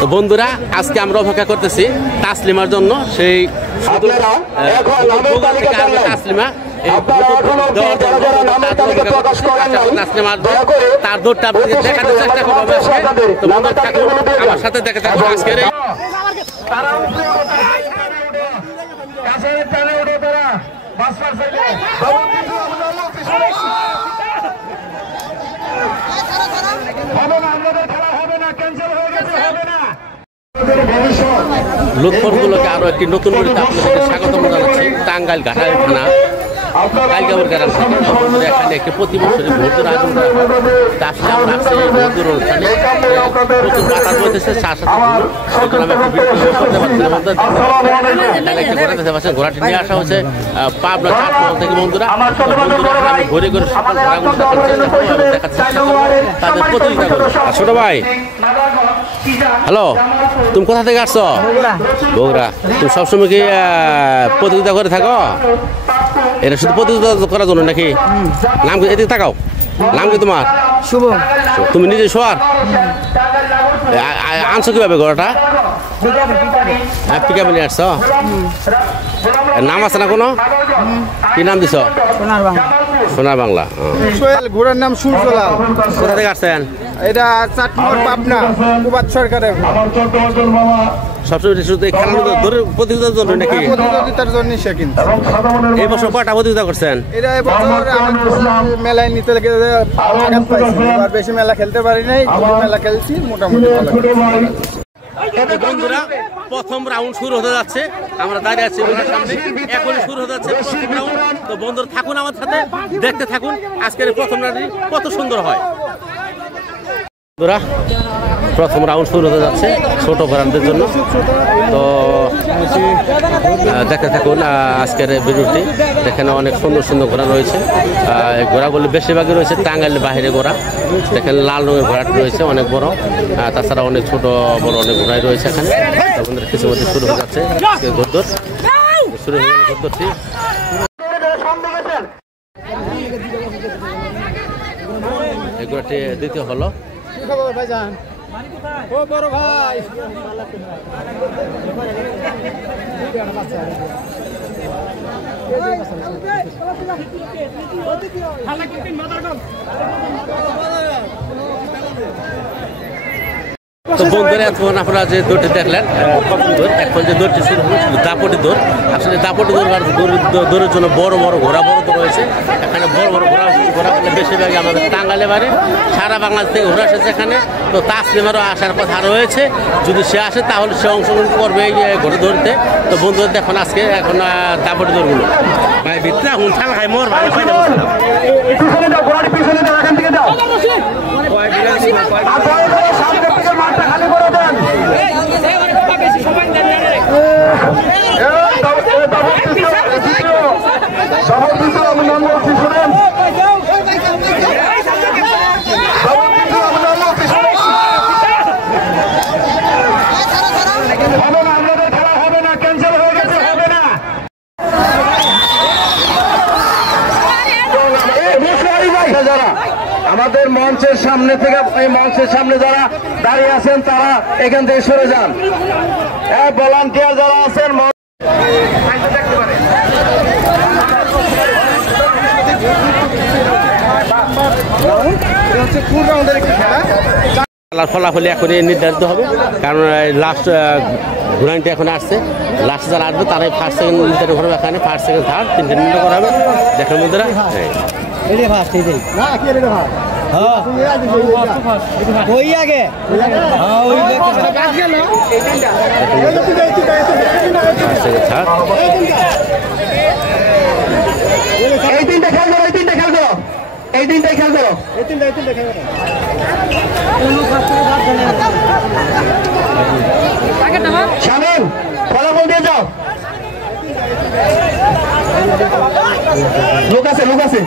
তো বন্ধুরা আজকে আমরা অপেক্ষা করতেছি তাসলিমার জন্য। সেই তাসলিমা তার দৌড়টা দেখাতে চেষ্টা করবো। আমার সাথে দেখে থাকবো আজকের লুৎফরগুলোকে আরো একটি নতুন ভিডিওতে আপনাদেরকে স্বাগতম জানাচ্ছি। টাঙ্গাইল ঘাটাইল থানা কালকাপুর গ্রাম থেকে এখানে একটি প্রতি বছরই ভোটদৌড় আয়োজন করা হয়। তা আসলে আমরা আসছি ভোটদৌড় অনুষ্ঠানে প্রচুর বাতাস বইতেছে, তার সাথে আমি একটি ভিডিও করতে পারছি। ঘোড়াটি নিয়ে আসা হচ্ছে পাবনা চাঁদপুর থেকে। বন্ধুরা আমি ঘুরে ঘুরে সকল ঘোড়াগুলো দেখার চেষ্টা করবো, তাদের প্রতিযোগিতা করবো। ছোট ভাই, হ্যালো, তুমি কোথা থেকে আসছো? বগুড়া। তুমি সবসময় কি প্রতিযোগিতা করে থাকো? এটা শুধু প্রতিযোগিতা করার জন্য নাকি? নাম কি? এদিকে তাকাও, নাম কি তোমার? শুভ। তুমি নিজে শোয়ার আনছো কিভাবে ঘোড়াটা? পিক আপ নিয়ে আসছো? নাম আছে না কোনো? কি নাম দিছ? সোনার বাংলা। ঘোড়ার নাম সূর্যলাল। কোথা থেকে আসছেন? এটা চাটমোহর পাবনা কুবাত সরকারের। সবসময় শুধু প্রতিযোগিতার জন্য নাকি? প্রতিযোগিতার জন্য সে কিন্তু এই বছর কয়টা প্রতিযোগিতা করছেন? এটা এবছর মেলায় নিতে আঘাত পাইছি, এবার বেশি মেলা খেলতে পারি নাই, মেলা খেলছি মোটামুটি ভালো। বন্ধুরা প্রথম রাউন্ড শুরু হতে যাচ্ছে, আমরা দাঁড়িয়ে আছি সামনে, এখনই শুরু হতে যাচ্ছে প্রথম রাউন্ড। তো বন্ধুরা থাকুন আমার সাথে, দেখতে থাকুন আজকের প্রথম রাউন্ডটি কত সুন্দর হয়। বন্ধুরা প্রথম রাউন্ড শুরু হতে যাচ্ছে ছোট ঘোড়াদের জন্য। তো দেখতে থাকুন আজকের ভিডিওটি। এখানে অনেক সুন্দর সুন্দর ঘোড়া রয়েছে। এই ঘোড়াগুলি বেশিরভাগই রয়েছে টাঙ্গাইলের বাইরে ঘোড়া। দেখেন লাল রঙের ঘোড়াটি রয়েছে অনেক বড়, তাছাড়া অনেক ছোট বড় অনেক ঘোড়াই রয়েছে এখানে। বন্ধুরা কিছু মধ্যে শুরু হয়ে যাচ্ছে ঘোড়দৌড়, শুরু হয়ে গেল ঘোড়দৌড়টি। এই ঘোড়াটি দ্বিতীয় হলো। ও বড় ভাই, তো বন্ধুরা এখন আপনারা যে দৌড়টি দেখলেন প্রথম দৌড়, এখন যে দৌড়টি শুরু হয়েছিল দাপটি দৌড়। আসলে দাপটি দৌড়ের জন্য বড় বড় ঘোড়া বড় দৌড় রয়েছে এখানে। বড় বড় ঘোড়াগুলো বেশিরভাগই আমাদের টাঙ্গাইলে বাড়ি, সারা বাংলাদেশ থেকে ঘোড়া এসেছে এখানে। তো তাসলিমারও আসার কথা রয়েছে, যদি সে আসে তাহলে সে অংশগ্রহণ করবে এই ঘোড়া দৌড়তে। তো বন্ধুরা দেখুন আজকে এখন দাপটি দৌড়গুলো ভাই ভিতরে এখন ঠাল খাই মোর ভালো পাই না। আমাদের মঞ্চের সামনে থেকে, এই মঞ্চের সামনে যারা দাঁড়িয়ে আছেন তারা এখান থেকে সরে যান। ভলান্টিয়ার যারা আছেন ফলাফল এখনই নির্ধারিত হবে, কারণ লাস্ট ঘোড়াটি এখন আসছে। লাস্ট যারা আসবে তারাই ফার্স্ট সেকেন্ড নির্ধারিত করবে এখানে। ফার্স্ট সেকেন্ড থার্ড তিনটে নির্ধারিত করা হবে। দেখেন বন্ধুরা এই তিনটাই খেলবো। শামিম ফলাফল দিয়ে যাও। লোক আছে, লোক আছে।